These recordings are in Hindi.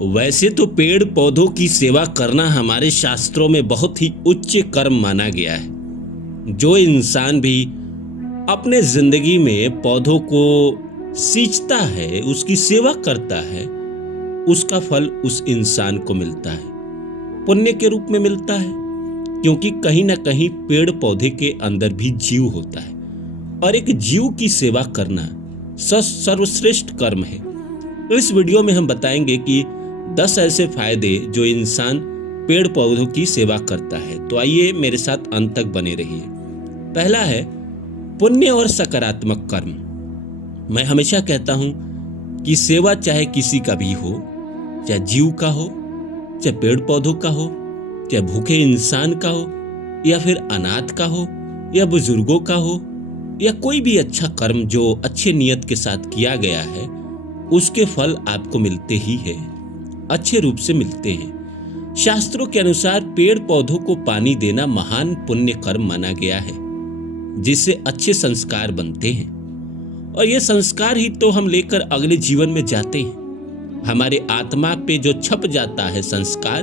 वैसे तो पेड़ पौधों की सेवा करना हमारे शास्त्रों में बहुत ही उच्च कर्म माना गया है। जो इंसान भी अपने जिंदगी में पौधों को सींचता है, उसकी सेवा करता है, उसका फल उस इंसान को मिलता है, पुण्य के रूप में मिलता है। क्योंकि कहीं ना कहीं पेड़ पौधे के अंदर भी जीव होता है और एक जीव की सेवा करना सर्वश्रेष्ठ कर्म है। इस वीडियो में हम बताएंगे कि 10 ऐसे फायदे जो इंसान पेड़ पौधों की सेवा करता है। तो आइए मेरे साथ अंत तक बने रहिए। पहला है पुण्य और सकारात्मक कर्म। मैं हमेशा कहता हूं कि सेवा चाहे किसी का भी हो, चाहे जीव का हो, चाहे पेड़ पौधों का हो, चाहे भूखे इंसान का हो, या फिर अनाथ का हो, या बुजुर्गों का हो, या कोई भी अच्छा कर्म जो अच्छे नियत के साथ किया गया है, उसके फल आपको मिलते ही है, अच्छे रूप से मिलते हैं। शास्त्रों के अनुसार पेड़ पौधों को पानी देना महान पुण्य कर्म माना गया है, जिससे अच्छे संस्कार बनते हैं और ये संस्कार ही तो हम लेकर अगले जीवन में जाते हैं। हमारे आत्मा पे जो छप जाता है संस्कार,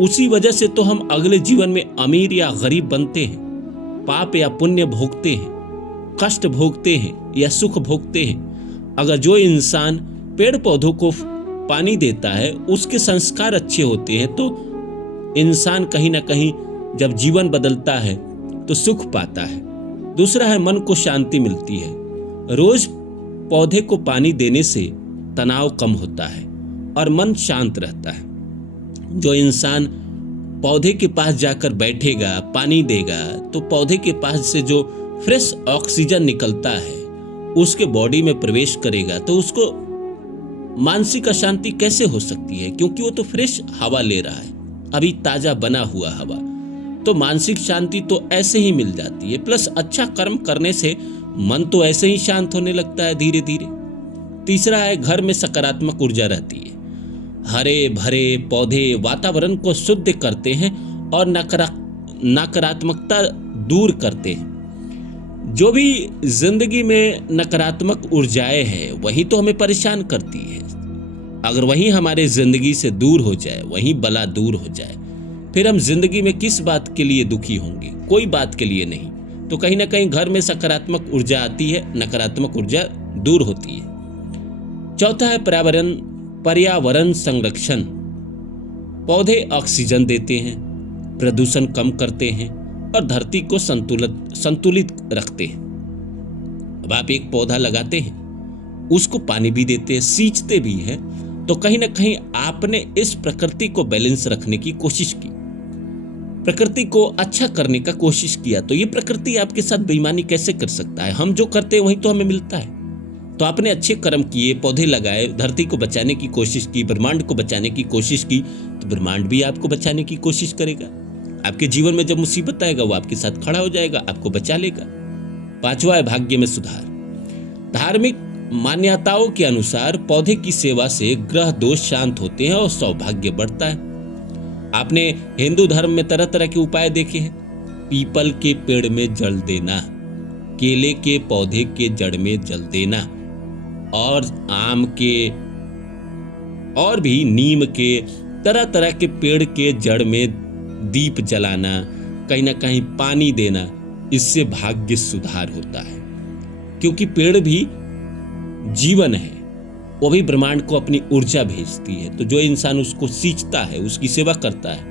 उसी वजह से तो हम अगले जीवन में अमीर या गरीब बनते हैं, पाप या पुण्य भोगते हैं, कष्ट भोगते हैं या सुख भोगते हैं। अगर जो इंसान पेड़ पौधों को पानी देता है, उसके संस्कार अच्छे होते हैं, तो इंसान कहीं ना कहीं जब जीवन बदलता है तो सुख पाता है। दूसरा है मन को शांति मिलती है। रोज पौधे को पानी देने से तनाव कम होता है और मन शांत रहता है। जो इंसान पौधे के पास जाकर बैठेगा, पानी देगा, तो पौधे के पास से जो फ्रेश ऑक्सीजन निकलता है उसके बॉडी में प्रवेश करेगा, तो उसको मानसिक अशांति कैसे हो सकती है? क्योंकि वो तो फ्रेश हवा ले रहा है, अभी ताजा बना हुआ हवा। तो मानसिक शांति तो ऐसे ही मिल जाती है। प्लस अच्छा कर्म करने से मन तो ऐसे ही शांत होने लगता है धीरे धीरे। तीसरा है घर में सकारात्मक ऊर्जा रहती है। हरे भरे पौधे वातावरण को शुद्ध करते हैं और नकारात्मकता दूर करते हैं। जो भी जिंदगी में नकारात्मक ऊर्जाएं हैं, वही तो हमें परेशान करती है। अगर वही हमारे जिंदगी से दूर हो जाए, वही बला दूर हो जाए, फिर हम जिंदगी में किस बात के लिए दुखी होंगे? कोई बात के लिए नहीं। तो कहीं ना कहीं घर में सकारात्मक ऊर्जा आती है, नकारात्मक ऊर्जा दूर होती है। चौथा है पर्यावरण संरक्षण। पौधे ऑक्सीजन देते हैं, प्रदूषण कम करते हैं और धरती को संतुलित रखते हैं। अब आप एक पौधा लगाते हैं, उसको पानी भी देते हैं, सींचते भी हैं, तो कहीं ना कहीं आपने इस प्रकृति को बैलेंस रखने की कोशिश की, प्रकृति को अच्छा करने का कोशिश किया। तो ये प्रकृति आपके साथ बेईमानी कैसे कर सकता है? हम जो करते हैं वही तो हमें मिलता है। तो आपने अच्छे कर्म किए, पौधे लगाए, धरती को बचाने की कोशिश की, ब्रह्मांड को बचाने की कोशिश की, तो ब्रह्मांड भी आपको बचाने की कोशिश करेगा। आपके जीवन में जब मुसीबत आएगा, वो आपके साथ खड़ा हो जाएगा, आपको बचा लेगा। पांचवा है भाग्य में सुधार। धार्मिक मान्यताओं के अनुसार पौधे की सेवा से ग्रह दोष शांत होते हैं और सौभाग्य बढ़ता है। आपने हिंदू धर्म में तरह तरह के उपाय देखे हैं। पीपल के पेड़ में जल देना, केले के पौधे के जड़ में जल देना, और आम के और भी नीम के तरह तरह के पेड़ के जड़ में दीप जलाना, कहीं ना कहीं पानी देना, इससे भाग्य सुधार होता है। क्योंकि पेड़ भी जीवन है, वो भी ब्रह्मांड को अपनी ऊर्जा भेजती है। तो जो इंसान उसको सींचता है, उसकी सेवा करता है,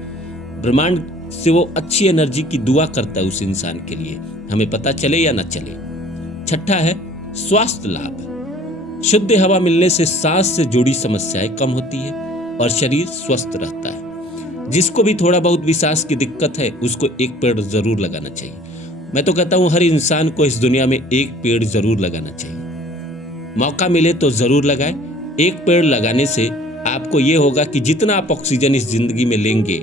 ब्रह्मांड से वो अच्छी एनर्जी की दुआ करता है उस इंसान के लिए, हमें पता चले या ना चले। छठा है स्वास्थ्य लाभ। शुद्ध हवा मिलने से सांस से जुड़ी समस्याएं कम होती है और शरीर स्वस्थ रहता है। जिसको भी थोड़ा बहुत भी सांस की दिक्कत है, उसको एक पेड़ जरूर लगाना चाहिए। मैं तो कहता हूं हर इंसान को इस दुनिया में एक पेड़ जरूर लगाना चाहिए। मौका मिले तो जरूर लगाएं। एक पेड़ लगाने से आपको यह होगा कि जितना आप ऑक्सीजन इस जिंदगी में लेंगे,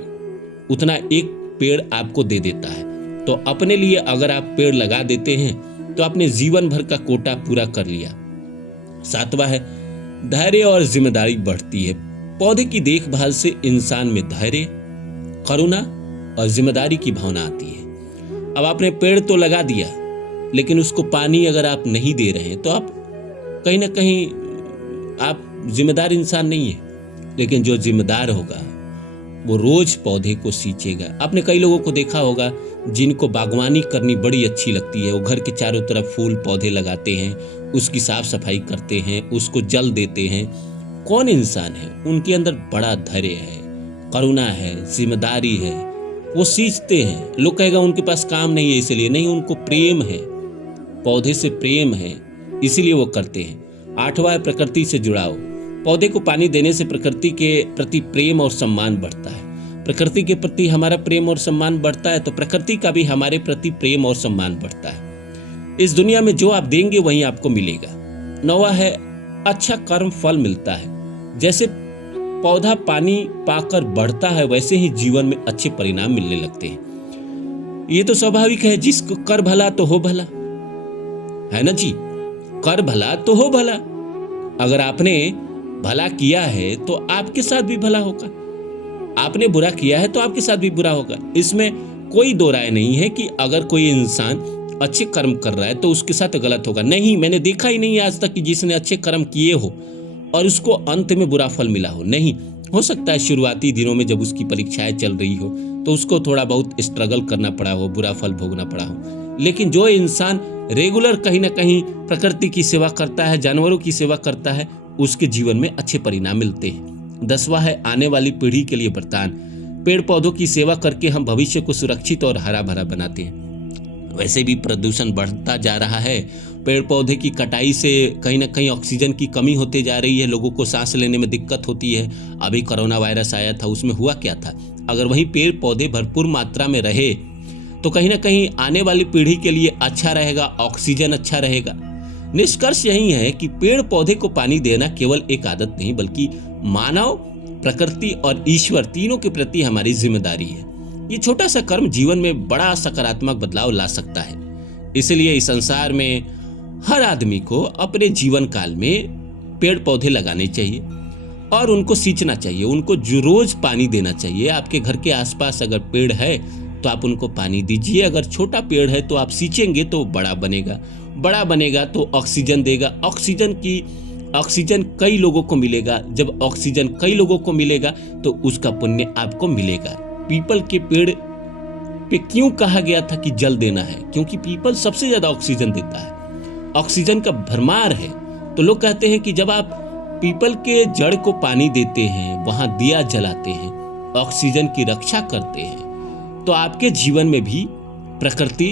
उतना एक पेड़ आपको दे देता है। तो अपने लिए अगर आप पेड़ लगा देते हैं, तो आपने जीवन भर का कोटा पूरा कर लिया। सातवां है धैर्य और जिम्मेदारी बढ़ती है। पौधे की देखभाल से इंसान में धैर्य, करुणा और जिम्मेदारी की भावना आती है। अब आपने पेड़ तो लगा दिया, लेकिन उसको पानी अगर आप नहीं दे रहे हैं, तो आप कहीं ना कहीं आप जिम्मेदार इंसान नहीं है। लेकिन जो जिम्मेदार होगा वो रोज पौधे को सींचेगा। आपने कई लोगों को देखा होगा जिनको बागवानी करनी बड़ी अच्छी लगती है। वो घर के चारों तरफ फूल पौधे लगाते हैं, उसकी साफ सफाई करते हैं, उसको जल देते हैं। कौन इंसान है उनके अंदर बड़ा धैर्य है, करुणा है, जिम्मेदारी है, वो सींचते हैं। लोग कहेगा उनके पास काम नहीं है, इसलिए नहीं, उनको प्रेम है, पौधे से प्रेम है, इसीलिए वो करते हैं। 8वां है प्रकृति से जुड़ाव। पौधे को पानी देने से प्रकृति के प्रति प्रेम और सम्मान बढ़ता है। प्रकृति के प्रति हमारा प्रेम और सम्मान बढ़ता है तो प्रकृति का भी हमारे प्रति प्रेम और सम्मान बढ़ता है। इस दुनिया में जो आप देंगे वही आपको मिलेगा। 9वां है अच्छा कर्म फल मिलता है। जैसे पौधा पानी पाकर बढ़ता है वैसे ही जीवन में अच्छे परिणाम मिलने लगते हैं। ये तो स्वाभाविक है, जिसको कर भला तो हो भला, है ना जी। कर भला तो हो भला। अगर आपने भला किया है तो आपके साथ भी भला होगा, आपने बुरा किया है तो आपके साथ भी बुरा होगा। इसमें कोई दो राय नहीं है कि अगर कोई इंसान अच्छे कर्म कर रहा है तो उसके साथ गलत होगा। नहीं, मैंने देखा ही नहीं आज तक कि जिसने अच्छे कर्म किए हो और उसको अंत में बुरा फल मिला हो। नहीं, हो सकता है शुरुआती दिनों में जब उसकी परीक्षाएं चल रही हो तो उसको थोड़ा बहुत स्ट्रगल करना पड़ा हो, बुरा फल भोगना पड़ा हो। लेकिन जो इंसान रेगुलर कहीं ना कहीं प्रकृति की सेवा करता है, जानवरों की सेवा करता है, उसके जीवन में अच्छे परिणाम मिलते हैं। 10वां है आने वाली पीढ़ी के लिए वरदान। पेड़ पौधों की सेवा करके हम भविष्य को सुरक्षित और हरा भरा बनाते हैं। वैसे भी प्रदूषण बढ़ता जा रहा है, पेड़ पौधे की कटाई से कहीं ना कहीं ऑक्सीजन की कमी होती जा रही है, लोगों को सांस लेने में दिक्कत होती है। अभी कोरोना वायरस आया था, उसमें हुआ क्या था? अगर वही पेड़ पौधे भरपूर मात्रा में रहे तो कहीं ना कहीं आने वाली पीढ़ी के लिए अच्छा रहेगा, ऑक्सीजन अच्छा रहेगा। निष्कर्ष यही है कि पेड़ पौधे को पानी देना केवल एक आदत नहीं बल्कि मानव, प्रकृति और ईश्वर तीनों के प्रति हमारी जिम्मेदारी है। ये छोटा सा कर्म जीवन में बड़ा सकारात्मक बदलाव ला सकता है। इसलिए इस संसार में हर आदमी को अपने जीवन काल में पेड़ पौधे लगाने चाहिए और उनको सींचना चाहिए, उनको रोज पानी देना चाहिए। आपके घर के आसपास अगर पेड़ है तो आप उनको पानी दीजिए। अगर छोटा पेड़ है तो आप सींचेंगे तो बड़ा बनेगा, बड़ा बनेगा तो ऑक्सीजन देगा। ऑक्सीजन कई लोगों को मिलेगा। जब ऑक्सीजन कई लोगों को मिलेगा तो उसका पुण्य आपको मिलेगा। पीपल के पेड़ पे क्यों कहा गया था कि जल देना है? क्योंकि पीपल सबसे ज्यादा ऑक्सीजन देता है, ऑक्सीजन का भरमार है। तो लोग कहते हैं कि जब आप पीपल के जड़ को पानी देते हैं, वहां दिया जलाते हैं, ऑक्सीजन की रक्षा करते हैं, तो आपके जीवन में भी प्रकृति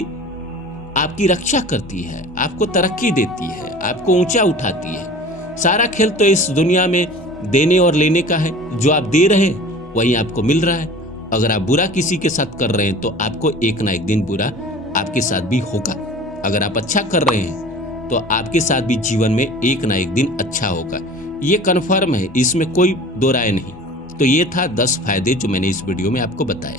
आपकी रक्षा करती है, आपको तरक्की देती है, आपको ऊंचा उठाती है। सारा खेल तो इस दुनिया में देने और लेने का है। जो आप दे रहे हैं वही आपको मिल रहा है। अगर आप बुरा किसी के साथ कर रहे हैं तो आपको एक ना एक दिन बुरा आपके साथ भी होगा। अगर आप अच्छा कर रहे हैं तो आपके साथ भी जीवन में एक ना एक दिन अच्छा होगा। ये कन्फर्म है, इसमें कोई दो राय नहीं। तो ये था 10 फायदे जो मैंने इस वीडियो में आपको बताए।